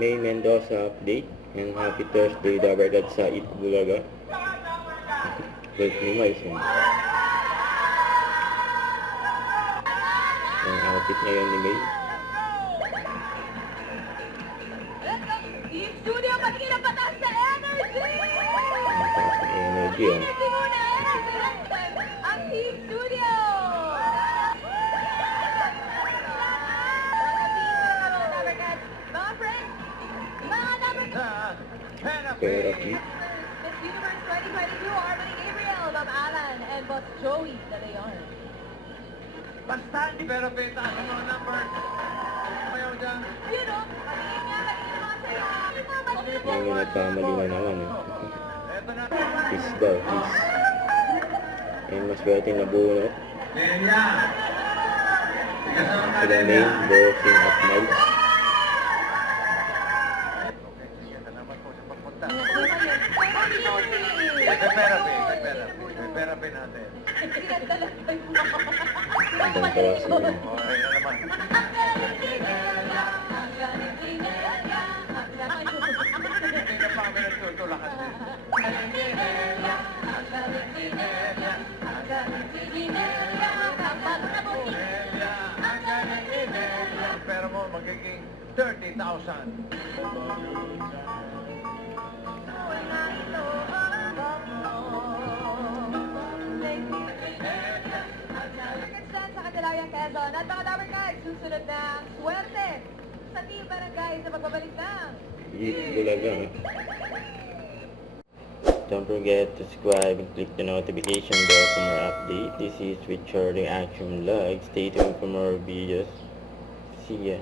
May Mendoza update. And happy Thursday, Dabarkad sa Itbulaga. Wait ni Mais yun. Ang outfit ngayon ni May. Team Studio, patingin ang patas na energy! Ang taas ng energy, oh. Hindi muna ang Team Studio! Mga friends, mga Therapy. Miss Universe 2022, Harmony Gabriel, Bob Alan, and Boss Joey de Leon. Basta hindi pero peta ang mga number. Ayaw dyan. You know, patingin nga, patingin mga sayo. Ngayon nagkamali na naman, eh. Eto na. Peace daw, peace. Ayun, maswerte na bunot. Kenya. Sila May, Bossing at Miles. Therapy natin. Hanggang tawas na yun. Okay na naman. Hindi na pa kami nagtutulakan din. Pero mo magiging 30,000. Sa Katilayan, Quezon. At mga Dabarkad, susunod na swerte sa Team Barangay sa pagbabalik ng Itbulaga. Don't forget to subscribe and click the notification bell for more updates. This is with Charlie Action Vlog. Stay tuned for more videos. See ya.